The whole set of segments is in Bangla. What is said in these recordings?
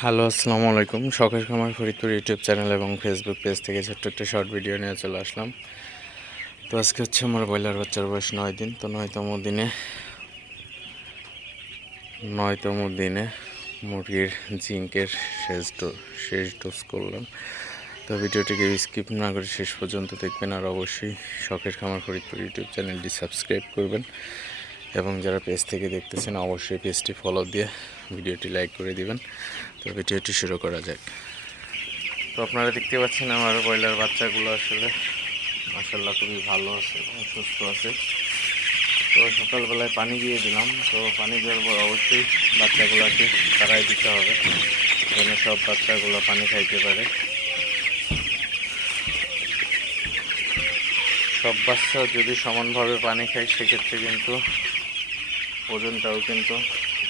হ্যালো, আসসালামু আলাইকুম। শখের খামার ফরিদপুর ইউটিউব চ্যানেল এবং ফেসবুক পেজ থেকে ছোট্ট একটা শর্ট ভিডিও নিয়ে চলে আসলাম। তো আজকে হচ্ছে আমার ব্রয়লার বাচ্চার বয়স নয় দিন, তো নয়তম দিনে নয়তম দিনে মুরগির জিঙ্কের শেষ ডো, শেষ ডোজ করলাম। তো ভিডিওটিকে স্কিপ না করে শেষ পর্যন্ত দেখবেন, আর অবশ্যই শখের খামার ফরিদপুর ইউটিউব চ্যানেলটি সাবস্ক্রাইব করবেন। এবং যারা পেজ থেকে দেখতেছেন, অবশ্যই পেজটি ফলো দিয়ে ভিডিওটি লাইক করে দিবেন। তো ভিডিওটি শুরু করা যাক। তো আপনারা দেখতে পাচ্ছেন আমার ব্রয়লার বাচ্চাগুলো আসলে মাসাল্লাহ খুবই ভালো আছে সুস্থ আছে। তো সকালবেলায় পানি দিয়ে দিলাম। তো পানি দেওয়ার পর অবশ্যই বাচ্চাগুলোকে তারাই দিতে হবে। যেন সব বাচ্চাগুলো পানি খাইতে পারে। সব বাচ্চা যদি সমানভাবে পানি খায়, সেক্ষেত্রে কিন্তু ওজনটাও কিন্তু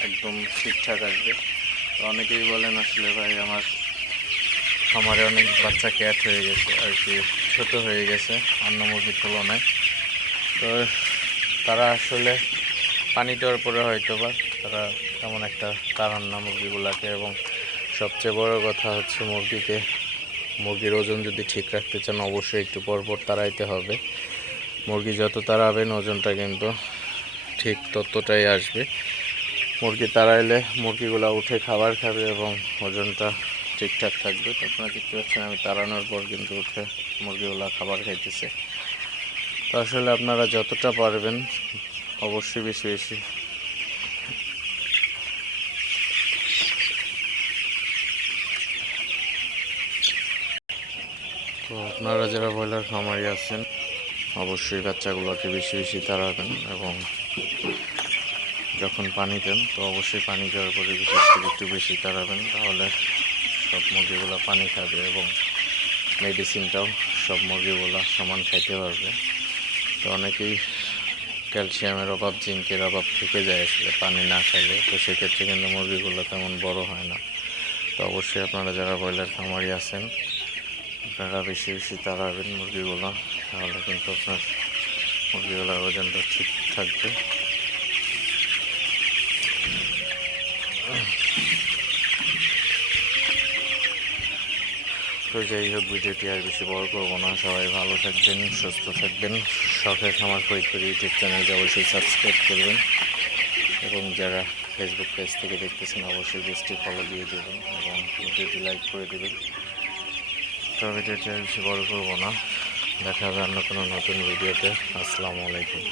একদম ঠিকঠাক আসবে। তো অনেকেই বলেন আসলে ভাই, আমার খামারে অনেক বাচ্চা ক্যাট হয়ে গেছে, আর কি ছোট হয়ে গেছে অন্য মুরগির তুলনায়। তো তারা আসলে পানি দেওয়ার পরে হয়তো বা তারা তেমন একটা তাড়ান না মুরগিগুলাকে, এবং সবচেয়ে বড় কথা হচ্ছে মুরগিকে মুরগির ওজন যদি ঠিক রাখতে চান, অবশ্যই একটু পরপর তাড়াইতে হবে। মুরগি যত তাড়াবেন, ওজনটা কিন্তু ঠিক ততটাই আসবে। মুরগি তাড়াইলে মুরগিগুলো উঠে খাবার খাবে এবং ওজনটা ঠিকঠাক থাকবে। তো আপনারা দেখতে পাচ্ছেন, আমি তাড়ানোর পর কিন্তু উঠে মুরগিগুলো খাবার খাইতেছে। তো আসলে আপনারা যতটা পারবেন, অবশ্যই বেশি বেশি তো আপনারা যারা ব্রয়লার খামারি আছেন, অবশ্যই বাচ্চাগুলোকে বেশি বেশি তাড়াবেন এবং যখন পানি দেন, তো অবশ্যই পানি দেওয়ার পরে বিশেষ করে একটু বেশি তাড়াবেন, তাহলে সব মুরগিগুলো পানি খাবে এবং মেডিসিনটাও সব মুরগিগুলো সমান খাইতে পারবে। তো অনেকেই ক্যালসিয়ামের অভাব জিঙ্কের অভাব থেকে যায় আসলে পানি না খাইলে তো সেক্ষেত্রে কিন্তু মুরগিগুলো তেমন বড় হয় না। তো অবশ্যই আপনারা যারা ব্রয়লার খামারি আছেন আপনারা বেশি বেশি তাড়াবেন মুরগিগুলো, তাহলে কিন্তু আপনার মুরগিগুলোর ওজনটা ঠিক থাকবে। তো যাই হোক, ভিডিওটি আর বেশি বড় করব না। সবাই ভালো থাকবেন, সুস্থ থাকবেন। শখের খামার ফরিদপুর ইউটিউব চ্যানেলটি অবশ্যই সাবস্ক্রাইব করবেন এবং যারা ফেসবুক পেজ থেকে দেখতেছেন, অবশ্যই পেজটি ফলো দিয়ে দেবেন এবং ভিডিওটি লাইক করে দেবেন। তো ভিডিওটি বেশি বড় করব না। দেখা হবে অন্য কোনো নতুন ভিডিওতে আসসালামু আলাইকুম।